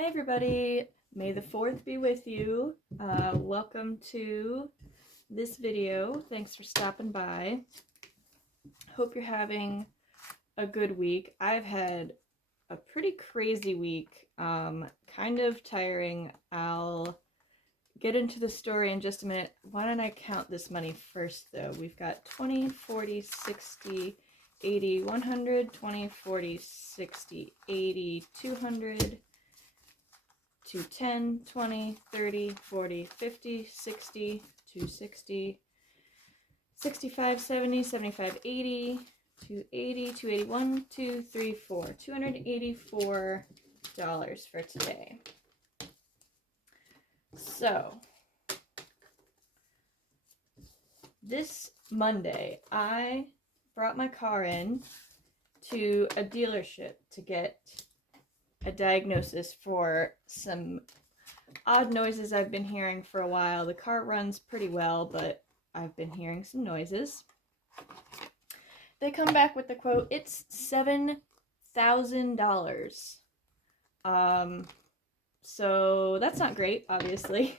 Hi everybody, may the 4th be with you. Welcome to this video. Thanks for stopping by. Hope you're having a good week. I've had a pretty crazy week, kind of tiring. I'll get into the story in just a minute. Why don't I count this money first though? We've got 20, 40, 60, 80, 100, 20, 40, 60, 80, 200, 210, 20, 30, 40, 50, 60, 260, 65, 70, 75, 80, 280, 281, 234, $284 for today. So, this Monday, I brought my car in to a dealership to get a diagnosis for some odd noises I've been hearing for a while. The car runs pretty well, but I've been hearing some noises. They come back with the quote, it's $7,000. So that's not great, obviously.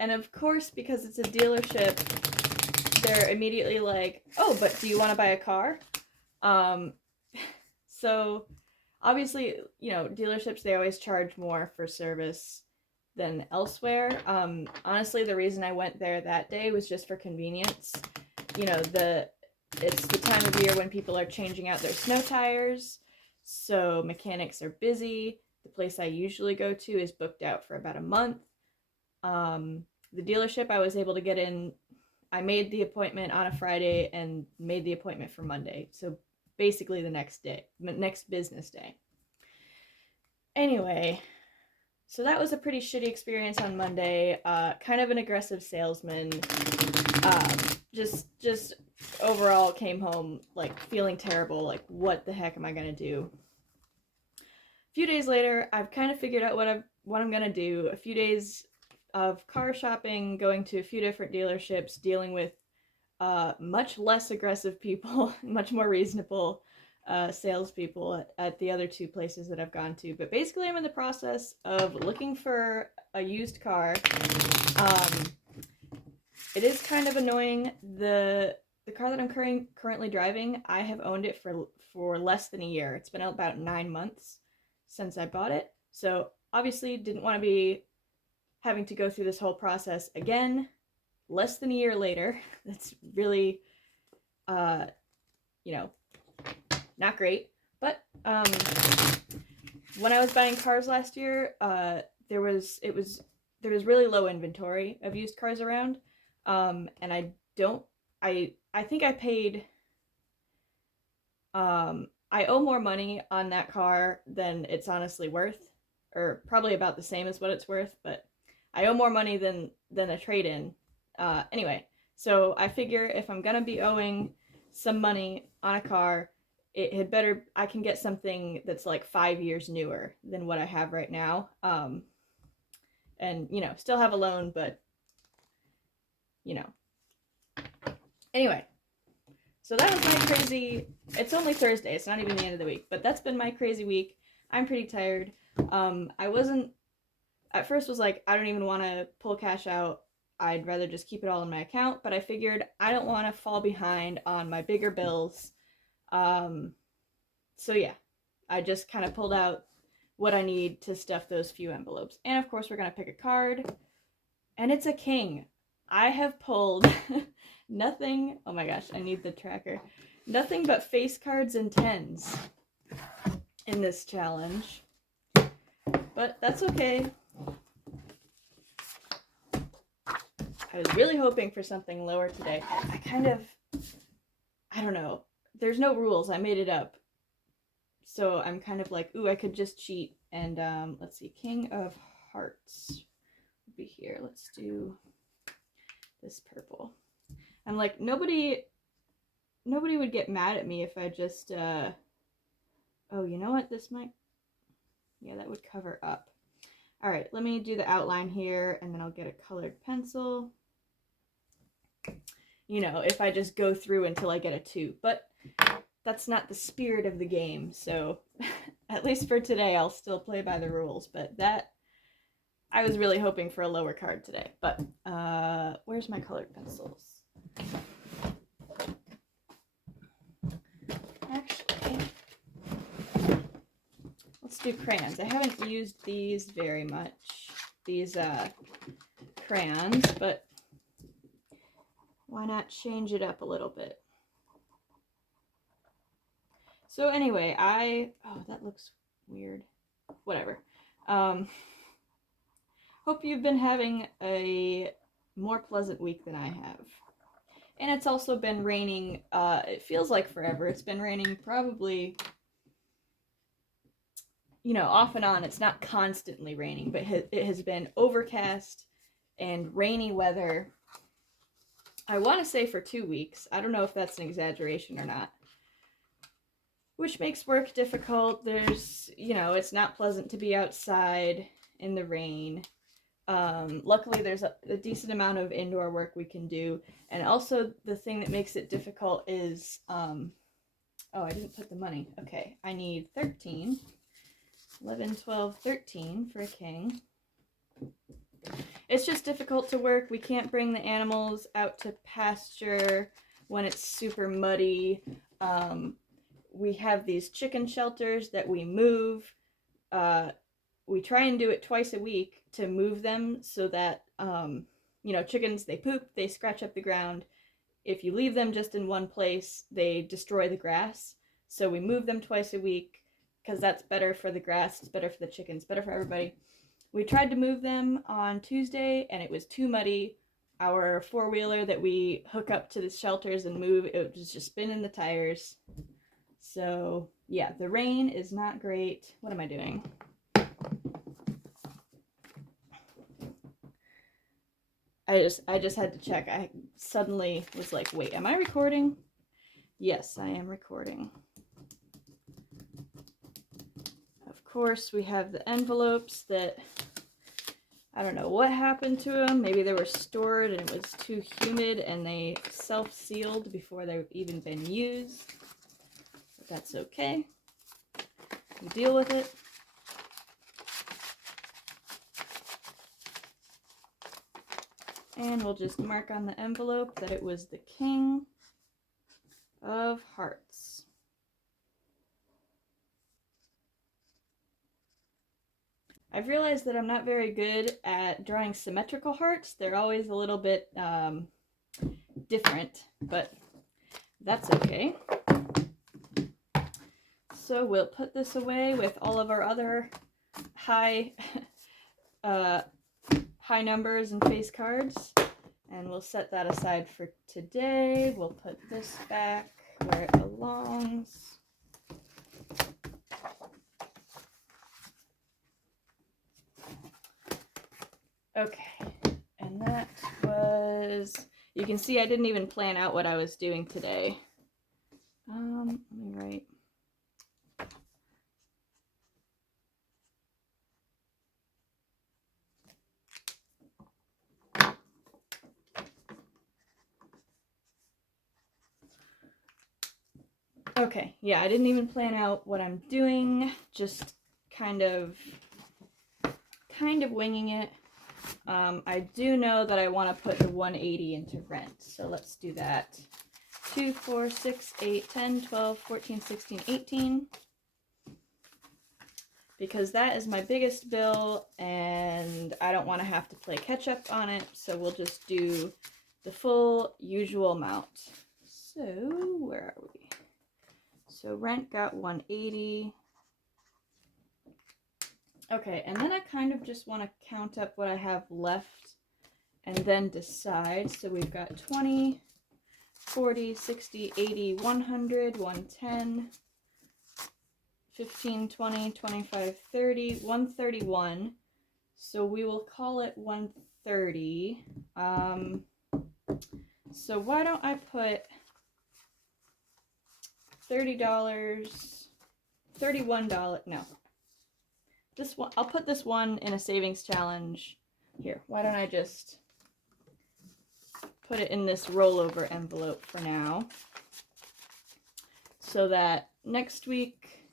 And of course, because it's a dealership, they're immediately like, oh, but do you want to buy a car? So obviously, you know, dealerships, they always charge more for service than elsewhere. Honestly, the reason I went there that day was just for convenience. You know, it's the time of year when people are changing out their snow tires, so mechanics are busy. The place I usually go to is booked out for about a month. The dealership I was able to get in, I made the appointment on a Friday and made the appointment for Monday. So basically the next business day. Anyway, so that was a pretty shitty experience on Monday. Kind of an aggressive salesman. Just overall came home like feeling terrible. Like, what the heck am I gonna do? A few days later, I've kind of figured out what I'm gonna do. A few days of car shopping, going to a few different dealerships, dealing with much less aggressive people, much more reasonable salespeople at the other two places that I've gone to. But basically, I'm in the process of looking for a used car. It is kind of annoying. The car that I'm currently driving, I have owned it for less than a year. It's been about 9 months since I bought it. So obviously didn't want to be having to go through this whole process again. Less than a year later. That's really, you know, not great. But when I was buying cars last year, there was really low inventory of used cars around, and I think I paid. I owe more money on that car than it's honestly worth, or probably about the same as what it's worth, but I owe more money than a trade-in. Anyway, so I figure if I'm gonna be owing some money on a car, it had better, I can get something that's like 5 years newer than what I have right now. And, you know, still have a loan, but, you know. Anyway, so that was my crazy, it's only Thursday, it's not even the end of the week, but that's been my crazy week. I'm pretty tired. I wasn't, at first was like, I don't even want to pull cash out. I'd rather just keep it all in my account, but I figured I don't want to fall behind on my bigger bills. So yeah, I just kind of pulled out what I need to stuff those few envelopes. And of course, we're going to pick a card, and it's a king. I have pulled nothing, oh my gosh, I need the tracker. Nothing but face cards and tens in this challenge. But that's okay. I was really hoping for something lower today. I don't know. There's no rules. I made it up. So I'm kind of like, ooh, I could just cheat. And let's see, King of Hearts would be here. Let's do this purple. I'm like, nobody would get mad at me if I just, oh, you know what? This might, yeah, that would cover up. All right, let me do the outline here, and then I'll get a colored pencil. You know, if I just go through until I get a 2. But that's not the spirit of the game. So at least for today, I'll still play by the rules. But that, I was really hoping for a lower card today. But where's my colored pencils? Actually, let's do crayons. I haven't used these very much, these crayons, but why not change it up a little bit? So anyway, oh, that looks weird. Whatever. Hope you've been having a more pleasant week than I have. And it's also been raining, it feels like forever. It's been raining probably, you know, off and on. It's not constantly raining, but it has been overcast and rainy weather. I want to say for 2 weeks. I don't know if that's an exaggeration or not. Which makes work difficult. There's, you know, it's not pleasant to be outside in the rain. Luckily, there's a decent amount of indoor work we can do. And also, the thing that makes it difficult is, oh, I didn't put the money. Okay, I need 13. 11, 12, 13 for a king. It's just difficult to work. We can't bring the animals out to pasture when it's super muddy. We have these chicken shelters that we move. We try and do it twice a week to move them so that, you know, chickens, they poop, they scratch up the ground. If you leave them just in one place, they destroy the grass. So we move them twice a week because that's better for the grass, it's better for the chickens, better for everybody. We tried to move them on Tuesday and it was too muddy. Our four-wheeler that we hook up to the shelters and move, it was just spinning the tires. So yeah, the rain is not great. What am I doing? I just had to check. I suddenly was like, wait, am I recording? Yes, I am recording. Of course, we have the envelopes that I don't know what happened to them. Maybe they were stored and it was too humid and they self-sealed before they've even been used. But that's okay. We deal with it. And we'll just mark on the envelope that it was the King of Hearts. I've realized that I'm not very good at drawing symmetrical hearts. They're always a little bit different, but that's okay. So we'll put this away with all of our other high numbers and face cards, and we'll set that aside for today. We'll put this back where it belongs. Okay, and that was, you can see I didn't even plan out what I was doing today. Let me write. Okay, yeah, I didn't even plan out what I'm doing, just kind of winging it. I do know that I want to put the 180 into rent, so let's do that. 2, 4, 6, 8, 10, 12, 14, 16, 18. Because that is my biggest bill, and I don't want to have to play catch up on it, so we'll just do the full usual amount. So, where are we? So rent got 180. Okay, and then I kind of just want to count up what I have left and then decide. So we've got 20, 40, 60, 80, 100, 110, 15, 20, 25, 30, 131. So we will call it 130. So why don't I put $30, $31, no. This one, I'll put this one in a savings challenge. Here, why don't I just put it in this rollover envelope for now. so that next week,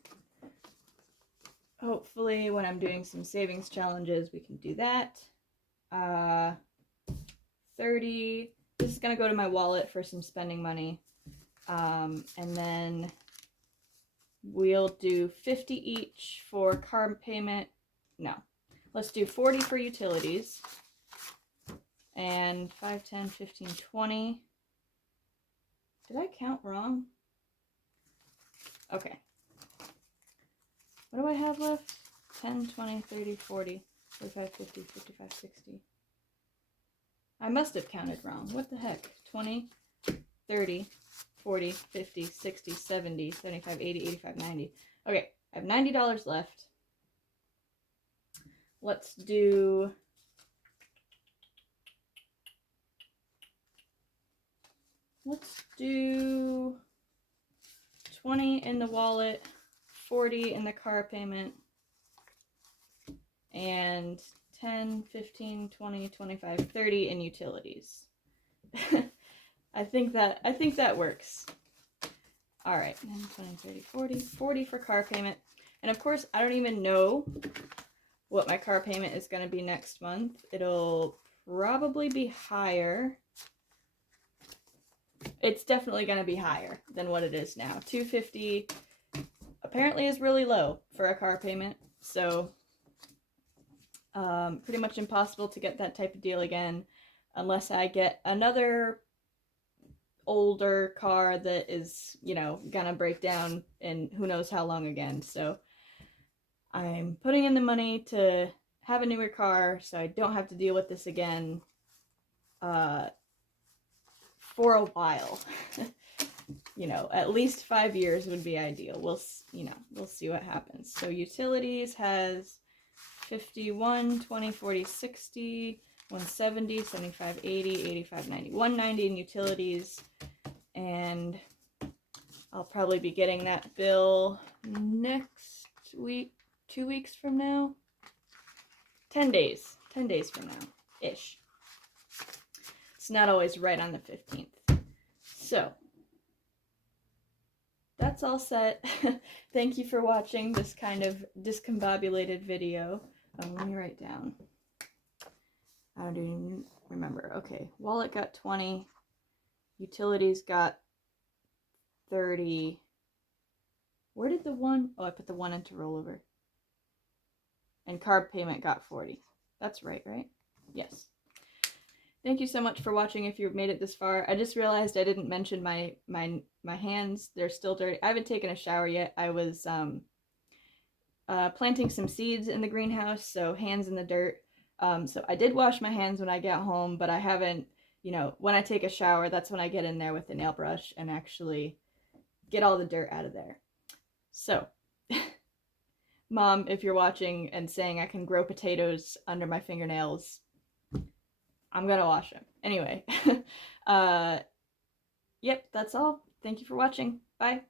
hopefully when I'm doing some savings challenges, we can do that. 30, this is gonna go to my wallet for some spending money. And then we'll do 50 each for car payment. No, let's do 40 for utilities. And 5, 10, 15, 20. Did I count wrong? Okay. What do I have left? 10, 20, 30, 40, 45, 50, 55, 60. I must have counted wrong. What the heck? 20, 30, 40, 50, 60, 70, 75, 80, 85, 90. Okay, I have $90 left. Let's do... Let's do 20 in the wallet, 40 in the car payment, and 10, 15, 20, 25, 30 in utilities. I think that works. All right, 10, 20, 30, 40, 40 for car payment. And of course, I don't even know what my car payment is going to be next month. It'll probably be higher. It's definitely going to be higher than what it is now. $250 apparently is really low for a car payment, so pretty much impossible to get that type of deal again unless I get another older car that is, you know, gonna break down in who knows how long again. So I'm putting in the money to have a newer car so I don't have to deal with this again for a while. You know, at least 5 years would be ideal. We'll see what happens. So utilities has 51, 20, 40, 60, 170, 75, 80, 85, 90, 190 in utilities. And I'll probably be getting that bill next week, 2 weeks from now. 10 days from now, ish. It's not always right on the 15th. So, that's all set. Thank you for watching this kind of discombobulated video. Let me write down. I don't even remember. Okay, wallet got 20. Utilities got 30. Where did the one? Oh, I put the one into rollover. And card payment got 40. That's right? Yes. Thank you so much for watching if you've made it this far. I just realized I didn't mention my hands. They're still dirty. I haven't taken a shower yet. I was planting some seeds in the greenhouse, so hands in the dirt. So I did wash my hands when I got home, but I haven't, you know, when I take a shower, that's when I get in there with the nail brush and actually get all the dirt out of there. So, Mom, if you're watching and saying I can grow potatoes under my fingernails, I'm gonna wash them. Anyway, yep, that's all. Thank you for watching. Bye.